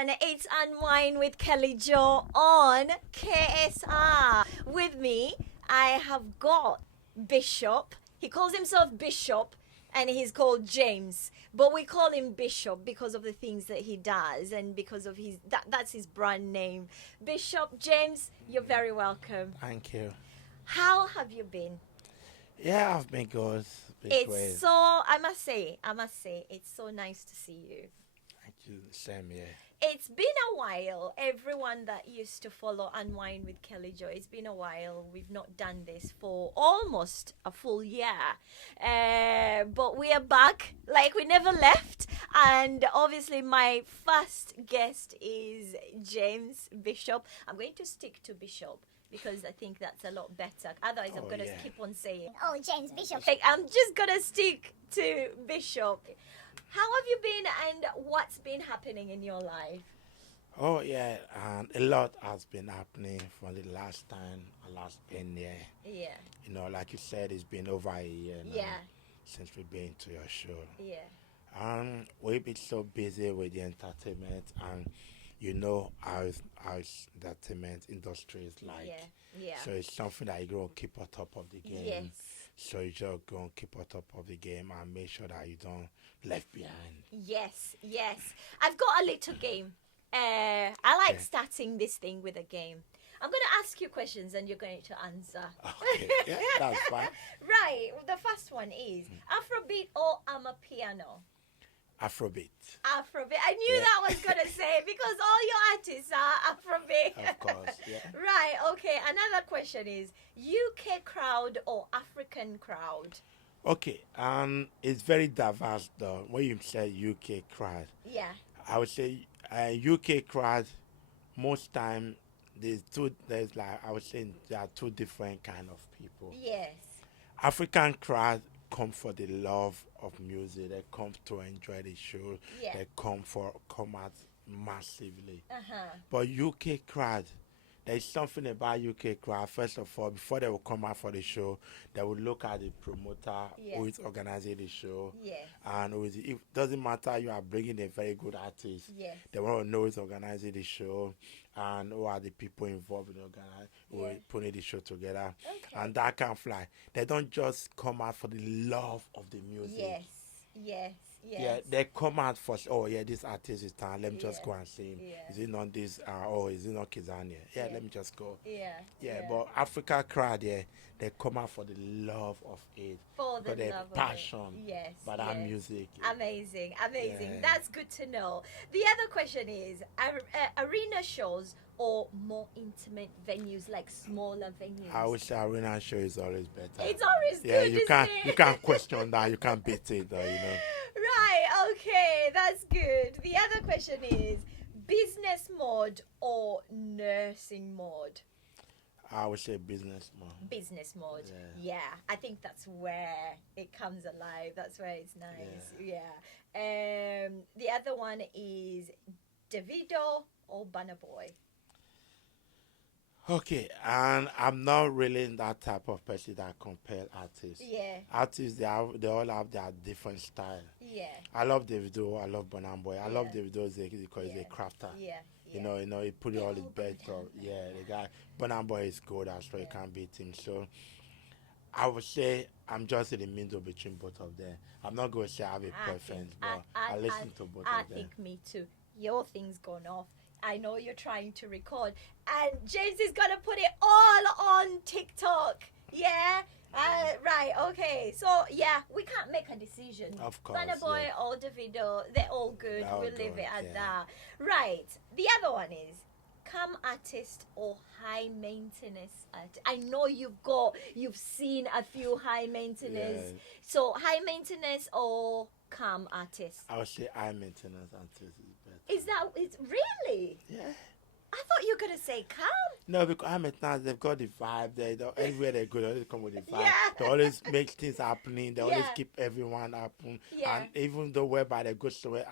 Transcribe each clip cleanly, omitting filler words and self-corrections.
everyone. It's Unwind with Kelly Jo on KSR. With me, I have got Bishop. He calls himself Bishop and he's called James. But we call him Bishop because of the things that he does and because of that's his brand name. Bishop James, you're very welcome. Thank you. How have you been? Yeah, I've been good. It's so I must say, it's so nice to see you. Thank you. Same here. It's been a while. Everyone that used to follow Unwind with Kelly Jo, it's been a while. We've not done this for almost a full year. But we are back like we never left. And obviously, my first guest is James Bishop. I'm going to stick to Bishop because I think that's a lot better. Otherwise, I'm going to keep on saying, oh, James Bishop. Like, I'm just going to stick to Bishop. How have you been and what's been happening in your life? Oh, yeah, and a lot has been happening from the last been here. Yeah. You know, like you said, it's been over a year now since we've been to your show. Yeah. We've been so busy with the entertainment, and you know how the entertainment industry is like. Yeah. So it's something that you're going to keep on top of the game. Yes. So you just go and keep on top of the game and make sure that you don't left behind. Yes. I've got a little game. I like starting this thing with a game. I'm going to ask you questions and you're going to answer. Okay, yeah, that's fine. Right. The first one is Afrobeat or Amapiano? Afrobeat. Afrobeat. I knew that was going to say because all your artists are Afrobeat. Of course, yeah. Right. Okay. Another question is UK crowd or African crowd? Okay, it's very diverse though. When you say UK crowd, I would say UK crowd. Most time, there are two different kind of people. Yes. African crowd come for the love of music. They come to enjoy the show. Yeah. They come out massively. Uh-huh. But UK crowd, there's something about UK crowd. First of all, before they will come out for the show, they will look at the promoter who is organizing the show. Yes. And it doesn't matter you are bringing a very good artist. Yes. They want to know who's organizing the show and who are the people involved in putting the show together. Okay. And that can fly. They don't just come out for the love of the music. Yes. Yeah, they come out for, this artist is talented. Let me just go and see him. Yeah. Is it not this, is it not Kizania? Let me just go. Yeah. But Africa crowd, they come out for the love of it. For the their love passion of it. Yes. by that music. Amazing. Yeah. That's good to know. The other question is arena shows or more intimate venues like smaller venues? I would say arena show is always better. It's always good, you can't question that. You can't beat it, though, you know. Right, okay, that's good. The other question is business mode or nursing mode? I would say business mode. Business mode. Yeah. I think that's where it comes alive. That's where it's nice. Yeah. The other one is Davido or Burna Boy? Okay, and I'm not really that type of person that compare artists. Yeah. Artists, they all have their different style. Yeah. I love Davido. I love Burna Boy. I love Davido because he's a crafter. Yeah. You know, he put all his best up. Yeah, the guy, Burna Boy is good as well. You can't beat him. So, I would say I'm just in the middle between both of them. I'm not going to say I have a preference, but I listen to both of them. I think me too. Your thing's gone off. I know you're trying to record. And James is going to put it all on TikTok. Yeah? Right, okay. So, we can't make a decision. Of course. Burna Boy or Davido, they're all good. We'll leave it at that. Right. The other one is calm artist or high maintenance artist. I know you've seen a few high maintenance. Yeah. So, high maintenance or calm artist? I would say high maintenance artist is better. It's really? Yeah. I thought you were going to say calm. No, because high maintenance, they've got the vibe. Everywhere they go, they always come with the vibe. Yeah. They always make things happening. They always keep everyone happen. Yeah. And even though whereby they go somewhere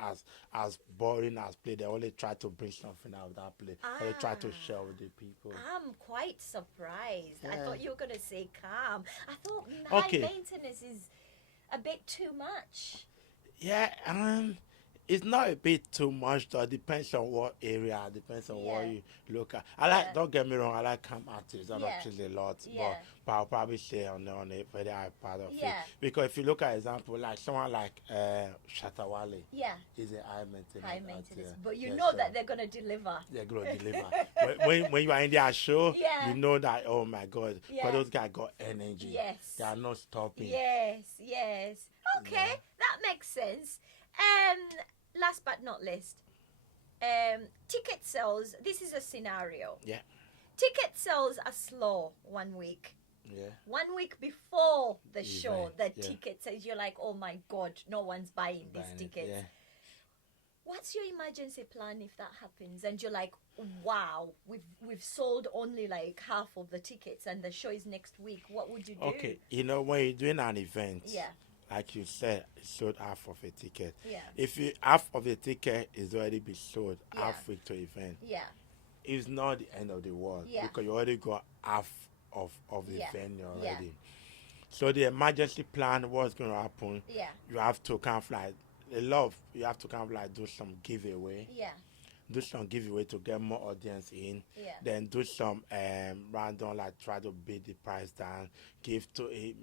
as boring as play, they always try to bring something out of that play. They try to share with the people. I'm quite surprised. I Yeah. thought you were going to say calm. I thought high maintenance is a bit too much. Yeah, It's not a bit too much though. Depends on what area, depends on what Yeah. you look at. I like, don't get me wrong, I like camp artists. I Yeah. actually a lot, Yeah. but I'll probably say on a very high part of it. Yeah. Because if you look at example, like someone like Shatawale, Yeah. is a high maintenance. High maintenance, artist. but you Yeah, know so that they're gonna deliver. they're gonna deliver. When you are in their show, Yeah. you know that, oh my God, Yeah. because those guys got energy. Yes. They are not stopping. Yes, yes. Okay, Yeah. that makes sense. Last but not least, ticket sales. This is a scenario. Yeah. Ticket sales are slow 1 week. Yeah. 1 week before the show, Event, the yeah. ticket sales, you're like, oh my God, no one's buying these tickets. Yeah. What's your emergency plan if that happens? And you're like, wow, we've sold only like half of the tickets, and the show is next week. What would you do? Okay, when you're doing an event, Yeah. like you said, it sold half of a ticket. Yeah. If half of the ticket is already been sold Yeah. halfway to event, Yeah. it's not the end of the world Yeah. because you already got half of the Yeah. venue Yeah. already. So the emergency plan, what's going to happen? Yeah. You have to kind of like you have to kind of like do some giveaway. Yeah. Do some giveaway to get more audience in. Yeah. Then do some random, like try to beat the price down. Give to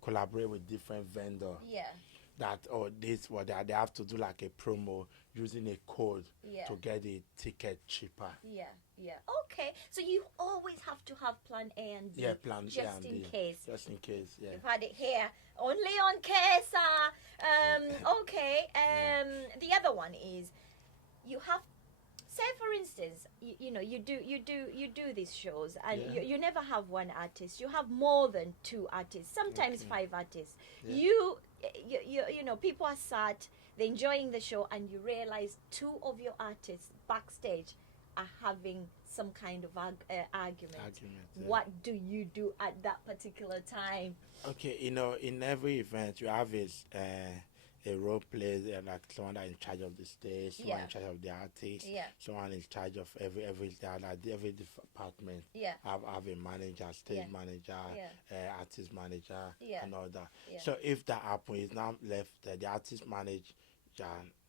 collaborate with different vendor. Yeah. That this what they have to do like a promo using a code Yeah. to get the ticket cheaper. Yeah. Yeah. Okay. So you always have to have plan A and B. Yeah, plan A just and in B. case. Just in case, yeah. You've had it here only on KSR. Okay. The other one is you have, say for instance, you do these shows, and Yeah. you never have one artist. You have more than two artists, sometimes Okay. 5 artists. Yeah. You know, people are sat, they're enjoying the show, and you realize 2 of your artists backstage are having some kind of argument. Yeah. What do you do at that particular time? Okay, in every event you have a role play, like someone that is in charge of the stage, someone Yeah. in charge of the artist, Yeah. someone in charge of every department. Yeah. Have a manager, stage Yeah. manager, Yeah. artist manager, Yeah. and all that. Yeah. So if that happens, it's now left the artist manager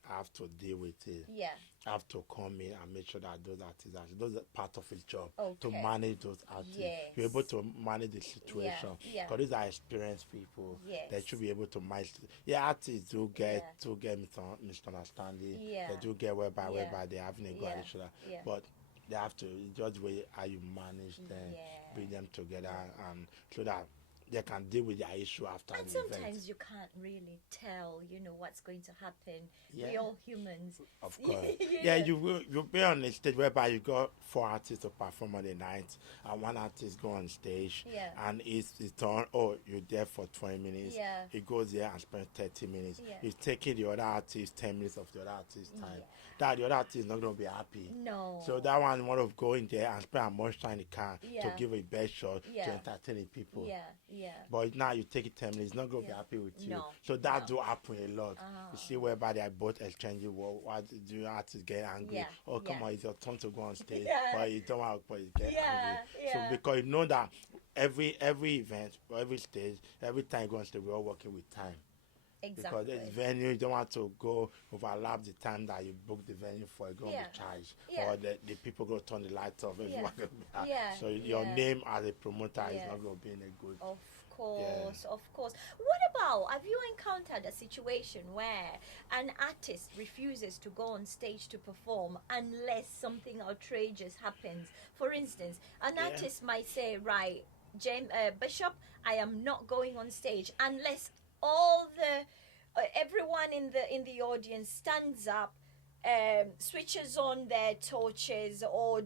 have to deal with it. Yeah. Have to come in and make sure that those are part of his job to Okay. manage those artists. Yes. Be able to manage the situation. Yeah. Because these are experienced people. Yes. They should be able to manage. Yeah, artists do get misunderstanding. Yeah. They do get whereby Yeah. they're having a go at each other. Yeah. But they have to judge way how you manage them, Yeah. bring them together, and so that they can deal with their issue after And the event. sometimes you can't really tell, what's going to happen. Yeah. We're all humans. Of course. Yeah. Yeah, you'll be on a stage whereby you got 4 artists to perform on the night, and 1 artist go on stage, Yeah. and it's turn. Oh, you're there for 20 minutes. Yeah. He goes there and spends 30 minutes. Yeah. He's taking the other artist 10 minutes of the other artist's time. Yeah. That the other artist is not going to be happy. No. So that one want to go in there and spend as much time in the car Yeah. to give a best shot Yeah. to entertain the people. Yeah. Yeah. But now you take it 10 minutes, he's not going to Yeah. be happy with you. No, So that no. do happen a lot. Uh-huh. You see whereby they are both exchanging what do artists get angry? Yeah, Oh, come yeah. on, it's your turn to go on stage. Yeah. But you don't want to get Yeah, angry. yeah. So because you know that every event, every stage, every time you go on stage, we're all working with time. Exactly. Because it's venue, you don't want to go overlap the time that you booked the venue for. It's going to Yeah. be charged. Yeah. Or the people going to turn the lights off. Everyone gonna be happy. Yeah. So your Yeah. name as a promoter is Yeah. not going to be in a good... Of course, of course. What about, have you encountered a situation where an artist refuses to go on stage to perform unless something outrageous happens? For instance, an Yeah. artist might say, right, Bishop, I am not going on stage unless all the everyone in the audience stands up, switches on their torches, or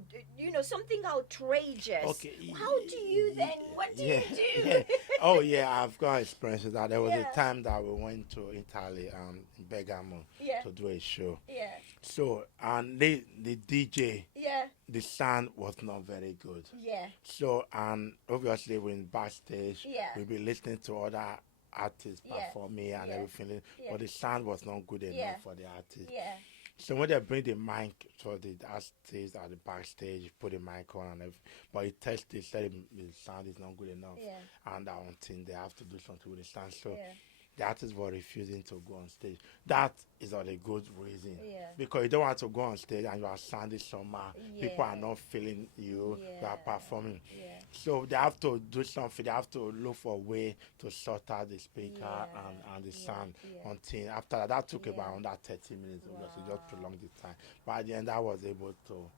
something outrageous. Okay. How do you then? What do you do? Yeah. Oh yeah, I've got experience with that. There was Yeah. a time that we went to Italy, in Bergamo, Yeah. to do a show. Yeah. So and the DJ, Yeah. the sound was not very good. Yeah. So and obviously we're in backstage, Yeah. we'll be listening to other artists Yeah. performing and Yeah. everything, Yeah. but the sound was not good enough Yeah. for the artist. Yeah. So when they bring the mic to the artist at the backstage, put the mic on and everything, but he tested, said the sound is not good enough, Yeah. and that one thing they have to do something with the sound. So Yeah. the artists were refusing to go on stage. That is not a good reason. Yeah. Because you don't want to go on stage and you are sounding somehow. Yeah. People are not feeling you. Yeah. You are performing. Yeah. So they have to do something. They have to look for a way to sort out the speaker Yeah. and the Yeah. sound Yeah. until after that took Yeah. about under 30 minutes. Wow. Because it just prolonged the time. But at the end, I was able to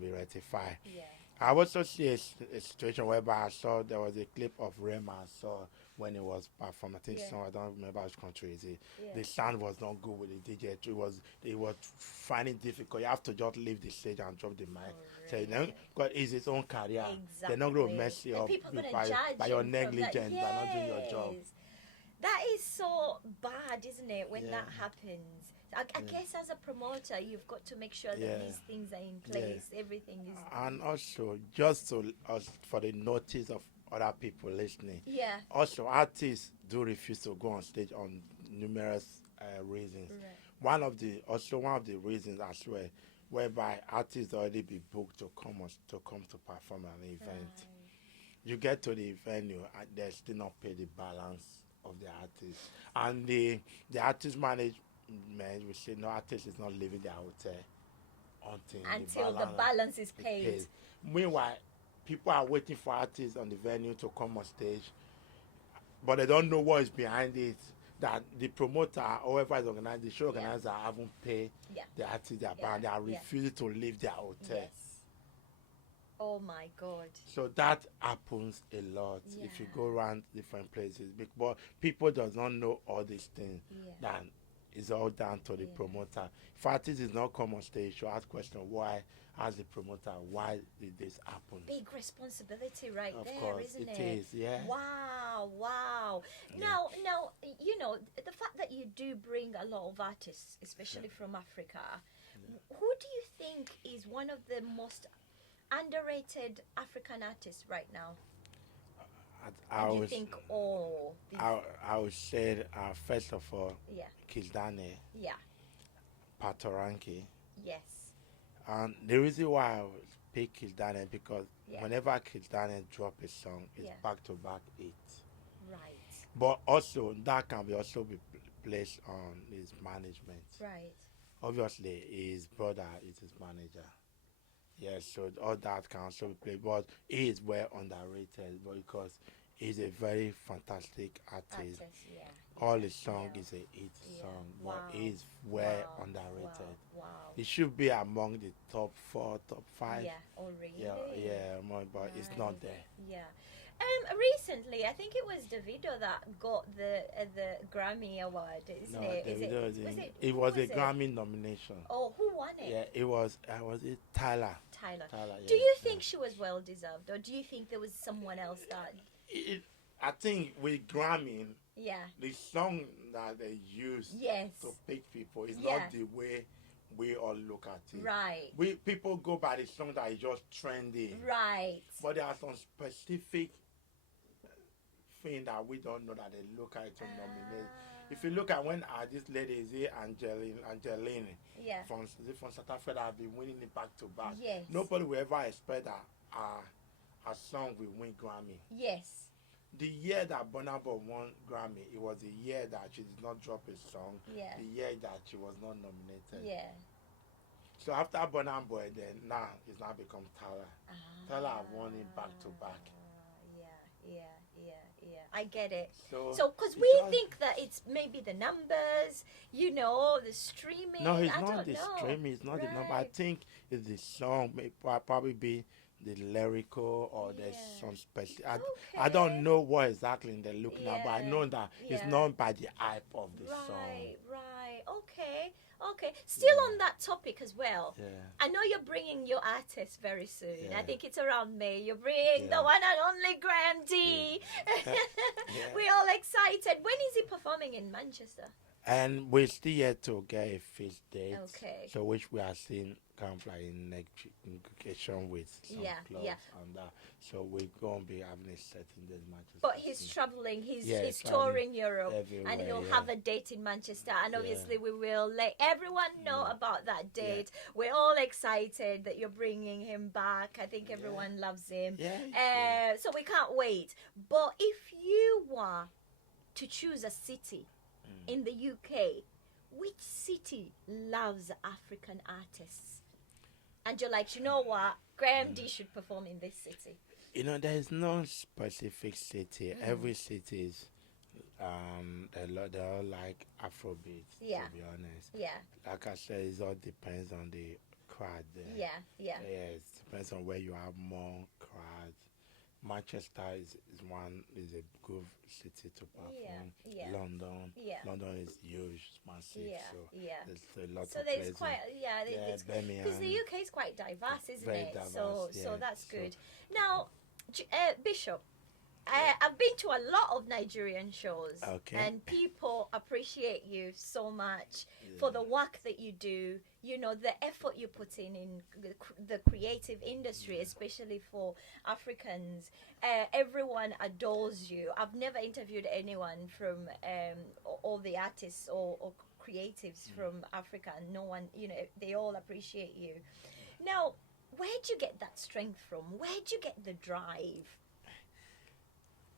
be rectified. Yeah. I also see a situation whereby I saw there was a clip of Rema I saw when he was performing. I think Yeah. some, I don't remember which country is it. Yeah. The sound was not good with the DJ. It was finding it difficult. You have to just leave the stage and drop the mic. Oh, So really? because it's his own career. Exactly. They're not going to mess you And up people gonna by judge your him from that. negligence by not doing your job. Yes. That is so bad, isn't it, when Yeah. that happens? I guess as a promoter, you've got to make sure that Yeah. these things are in place. Everything is. And also, just to for the notice of other people listening. Yeah. Also, artists do refuse to go on stage on numerous reasons. Right. One of the reasons as well, whereby artists already be booked to come to perform an event. Right. You get to the venue and they still not pay the balance of the artist, and the artist management will say no, artist is not leaving their hotel Until the balance is paid. Meanwhile, people are waiting for artists on the venue to come on stage, but they don't know what is behind it. That the promoter, or whoever is organizing, the show organizer haven't paid the artists their band. They are refusing to leave their hotel. Yes. Oh my God. So that happens a lot if you go around different places. But people does not know all these things. That is all down to the promoter. If artist is not come on stage, you ask question why. As the promoter, why did this happen? Big responsibility right of there, course, isn't it? it? It is, yeah. Wow. Yeah. Now, you know, the fact that you do bring a lot of artists, especially from Africa, who do you think is one of the most underrated African artists right now? I do you think all? I would say, first of all, Kildane, Patoranki. Yes. And the reason why I would pick Kildane because whenever Kildane drop a song, it's back-to-back hits. Right. But also, that can also be placed on his management. Right. Obviously, his brother is his manager. Yes, so all that can also be played. But he is well underrated because he's a very fantastic artist. All his song is a hit song, but he's well underrated. Wow. He should be among the top 4, top 5. Yeah, already. But it's not there. Yeah. Recently, I think it was Davido that got the Grammy award, isn't it? It was a Grammy nomination. Oh, who won it? Yeah, it was it Tyler? Tyler. Yeah, do you think she was well deserved, or do you think there was someone else that? I think with Grammy, the song that they use to pick people is not the way we all look at it. Right. People go by the song that is just trendy. Right. But there are some specific thing that we don't know that they look at to nominate. If you look at when this lady is here, Angeline, from South Africa, that have been winning it back to back. Yes. Nobody will ever expect that a song will win Grammy. Yes. The year that Burna Boy won Grammy, it was the year that she did not drop a song. Yeah. The year that she was not nominated. Yeah. So after Burna Boy, then now it's now become Tyler. Tyler have won it back to back. Yeah. I get it. So because we think that it's maybe the numbers, the streaming. No, it's not the streaming. It's not the number. I think it's the song. May probably be the lyrical or there's some special. I don't know what exactly they're looking at, but I know that it's not by the hype of the song. Right. Okay. Still on that topic as well. Yeah. I know you're bringing your artist very soon. I think it's around May. You're bringing the one and only Graham D. We're all excited. When is he performing in Manchester? And we're still yet to get a fixed date. Okay. So which we are seeing kind of like in negotiation with some clubs and that. So we're going to be having a certain day in Manchester. But he's traveling. He's touring Europe, and he'll have a date in Manchester. And obviously, we will let everyone know about that date. We're all excited that you're bringing him back. I think everyone loves him. So we can't wait. But if you were to choose a city in the UK, which city loves African artists? And you're like, you know what? Graham D should perform in this city. There is no specific city. Every city is they all like Afrobeats. Yeah. To be honest, Yeah. like I said, it all depends on the crowd there. Yeah. Yeah. Yeah, it depends on where you have more crowd. Manchester is a good city to perform. Yeah. London, Yeah. London is huge, it's massive. Yeah. So Yeah. there's a lot So of there's places. quite because Birmingham. the UK is quite diverse, isn't Very it? diverse, So yeah. that's So- good. Now, Bishop, I've been to a lot of Nigerian shows, Okay. and people appreciate you so much for the work that you do. You know, the effort you put in the creative industry, especially for Africans. Everyone adores you. I've never interviewed anyone from all the artists or creatives from Africa, and no one, they all appreciate you. Now, where'd you get that strength from? Where'd you get the drive?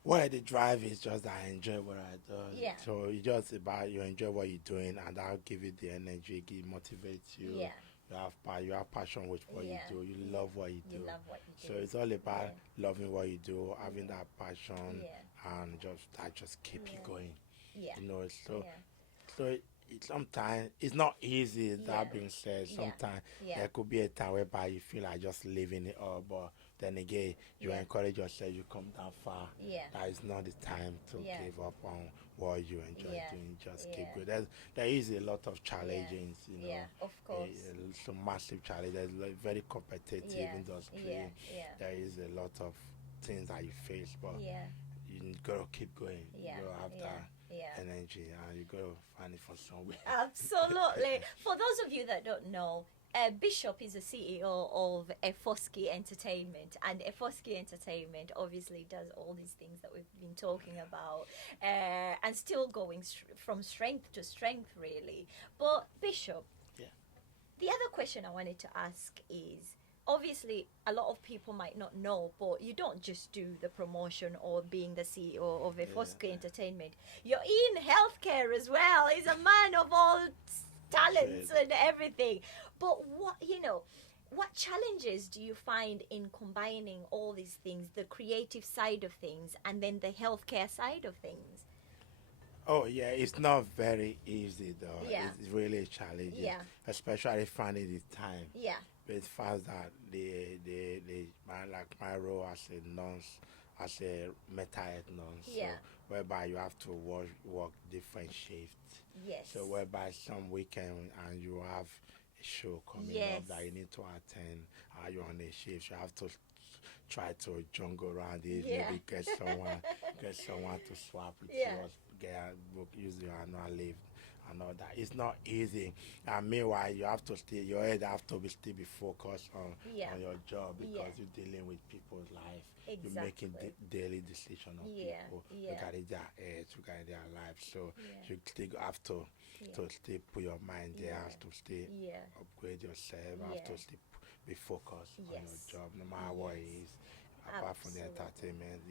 Well, the drive is just that I enjoy what I do. Yeah. So it's just about you enjoy what you're doing, and that'll give you the energy, it motivates you. Yeah. You have passion with what you Yeah. do. You love what you do. You love what you do. So it's all about loving what you do, having that passion, Yeah. and just keep you Yeah. going. Yeah. So Yeah. so sometimes it's not easy. That Yeah. being said, Yeah. sometimes Yeah. there could be a time whereby you feel like just living it up, but then again, you Yeah. encourage yourself. You come that far. Yeah. That is not the time to Yeah. give up on what you enjoy Yeah. doing. Just Yeah. keep going. There is a lot of challenges, Yeah, of course. some massive challenges. There's like very competitive Yeah. industry. Yeah. Yeah. There is a lot of things that you face, but Yeah. you gotta keep going. Yeah. You gotta have Yeah. that Yeah. energy, and you gotta find it for somewhere. Absolutely. For those of you that don't know, Bishop is the CEO of Efoski Entertainment, and Efoski Entertainment obviously does all these things that we've been talking about, and still going from strength to strength, really. But Bishop, Yeah. the other question I wanted to ask is, obviously a lot of people might not know, but you don't just do the promotion or being the CEO of Efoski Entertainment. You're in healthcare as well. He's a man of all talents and everything. But what challenges do you find in combining all these things, the creative side of things and then the healthcare side of things? Oh yeah, it's not very easy though. Yeah. It's really challenging, Yeah. especially finding the time. Yeah. But as far as that, my role as a nurse, as a mental health nurse, Yeah. so whereby you have to work different shifts. Yes. So whereby some weekend and you have a show coming Yes. up that you need to attend, you're on a shift, you have to try to jungle around it, Yeah. maybe get someone to swap with Yeah. book, use your annual leave and all that. It's not easy. And meanwhile, your head have to still be focused on your job, because you're dealing with people's life. Exactly. You're making daily decisions on people regarding their health, regarding their life. So you still have to still put your mind there, have to stay upgrade yourself, have to still be focused on your job, no matter what it is. Apart from the entertainment,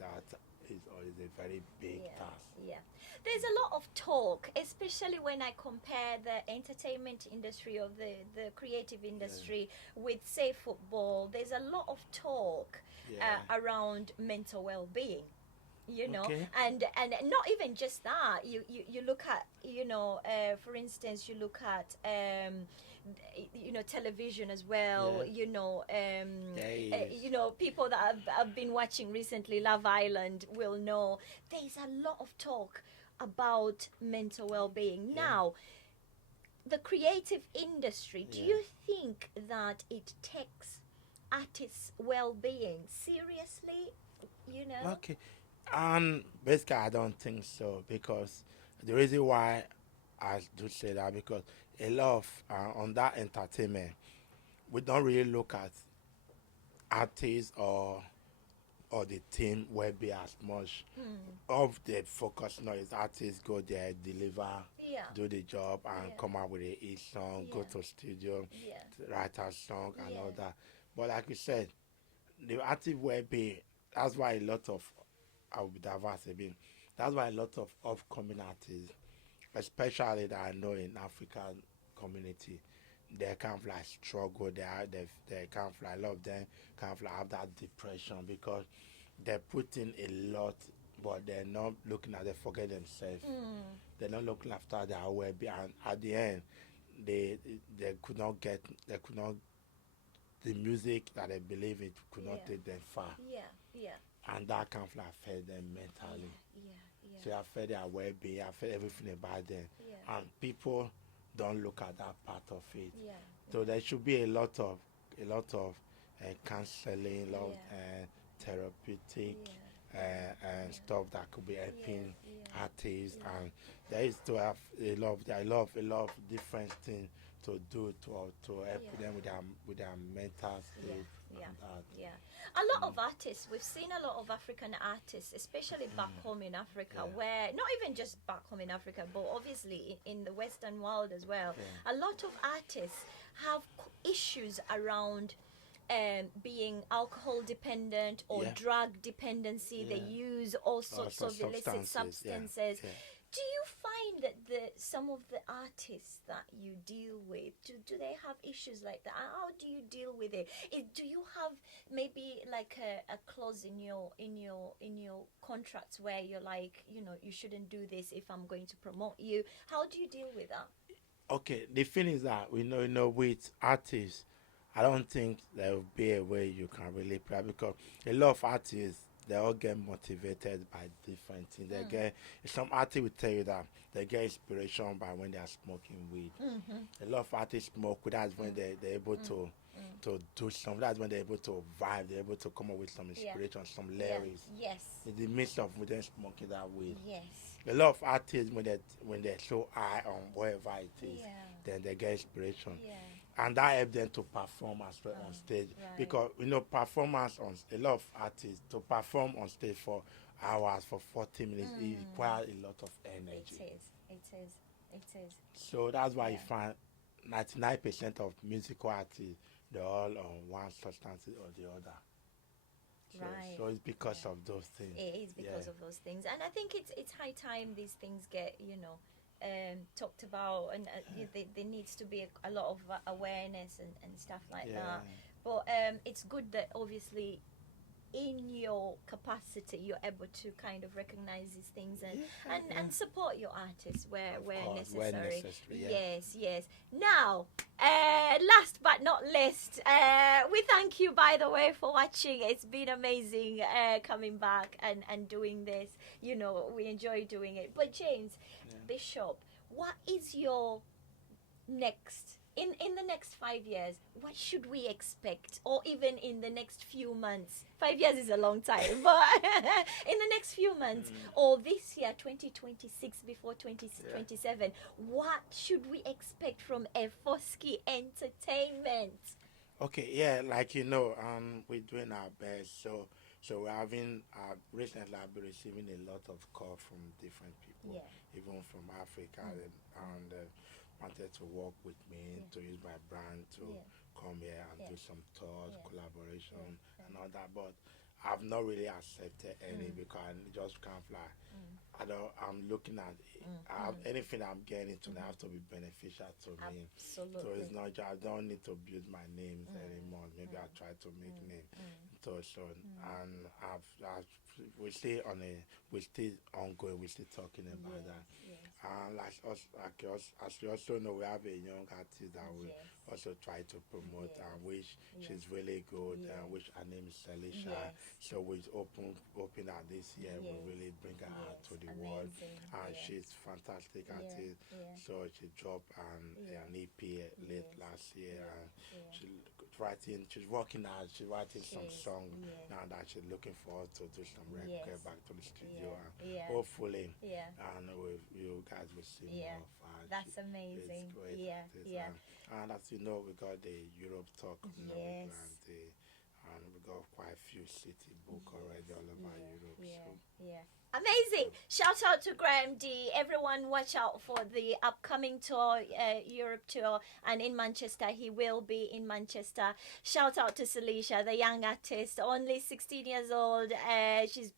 that is always a very big task. Yeah. There's a lot of talk, especially when I compare the entertainment industry or the creative industry with, say, football. There's a lot of talk around mental well-being. Okay. And not even just that. You look at, for instance, you look at television as well. People that have been watching recently Love Island will know there's a lot of talk about mental well-being. Now, the creative industry, do you think that it takes artists' well-being seriously? Okay. Basically, I don't think so, because the reason why I do say that, because a lot of on that entertainment, we don't really look at artists or the team well-being as much. Of the focus now is artists go there, deliver, do the job, and come out with a hit song, go to studio, write a song and all that. But like we said, the active well-being, that's why a lot of I will be diverse a bit. That's why a lot of upcoming artists, especially that I know in African community, they kind of like struggle. They kind of like a lot of them kind of like have that depression because they're putting a lot, but they're not looking at. They forget themselves. They're not looking after their well-being, and at the end, they they could not get. They could not. The music that they believe it could not Yeah. take them far, Yeah. Yeah. and that kind of like affect them mentally. Yeah. Yeah. So it affect their well-being, affect everything about them, Yeah. and people don't look at that part of it. Yeah. So there should be a lot of counseling, a lot of Yeah. therapeutic Yeah. and stuff that could be helping Yeah. artists, Yeah. and there is to have a lot of different things to do to help Yeah. them with their mental Yeah, state. yeah, And that. yeah. A lot of artists, we've seen a lot of African artists, especially back home in Africa, Yeah. where not even just back home in Africa, but obviously in the Western world as well. Yeah. A lot of artists have issues around being alcohol dependent or Yeah. drug dependency. They Yeah. use all sorts some of illicit substances. Yeah. Do you find that some of the artists that you deal with, do they have issues like that? How do you deal with it? Do you have maybe like a clause in your contracts where you're like, you shouldn't do this if I'm going to promote you? How do you deal with that? Okay, the thing is that we know, with artists, I don't think there will be a way you can really play because a lot of artists they all get motivated by different things. They get some artists will tell you that they get inspiration by when they are smoking weed. A lot of artists smoke. That's when they're able to do something. That's when they're able to vibe. They're able to come up with some inspiration, some lyrics. Yes. In the midst of them smoking that weed. Yes. A lot of artists when they're so high on whatever it is, Yeah. then they get inspiration. Yeah. And that helps them to perform as well on stage. Right. Because performance on a lot of artists to perform on stage for hours, for 40 minutes, it requires a lot of energy. It is. So that's why you find 99% of musical artists they're all on one substance or the other. So, Right. so it's because of those things. It is because Yeah. of those things, and I think it's high time these things get talked about, and there needs to be a lot of awareness and stuff like that. But it's good that obviously in your capacity you're able to kind of recognize these things and support your artists where Course, where necessary. yeah. Yes. Now, last but not least, we thank you, by the way, for watching. It's been amazing coming back and doing this. We enjoy doing it. But James Bishop, what is your next in the next 5 years? What should we expect, or even in the next few months? 5 years is a long time, but in the next few months or this year, 2026, before 2027, what should we expect from Efoski Entertainment? Okay, like we're doing our best. So we're having recently I've been receiving a lot of calls from different people, even from Africa, and wanted to work with me to use my brand to come here and do some tours, collaboration, and all that. But I've not really accepted any because I just can't fly. I'm looking at anything I'm getting into now have to be beneficial to me. Absolutely. So it's not I don't need to build my names anymore. Maybe I try to make name. So and we're still ongoing. We're still talking about that. And as you also know, we have a young artist that we also try to promote, and which she's really good, and which her name is Celisha. So we open her this year. We really bring her out to the world, and she's fantastic artist. So she dropped an EP late last year, and she's working hard. She's writing some song now that she's looking forward to do some record, get back to the studio, and hopefully, and you guys will see more of her. That's amazing. It's great. And as you know, we got the Europe talk coming up, and and we got quite a few city book already all over Europe. Yeah. Amazing. Shout out to Graham D. Everyone watch out for the upcoming tour, Europe tour, and in Manchester. He will be in Manchester. Shout out to Celicia, the young artist, only 16 years old. She's,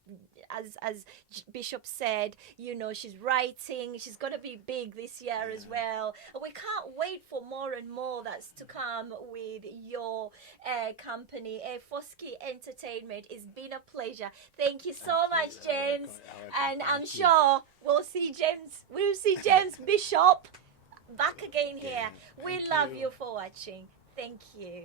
as Bishop said, she's writing. She's going to be big this year as well. We can't wait for more and more that's to come with your company, Foski Entertainment. It's been a pleasure. Thank you so much, James. And I'm sure we'll see James Bishop back again here. We love you for watching. Thank you.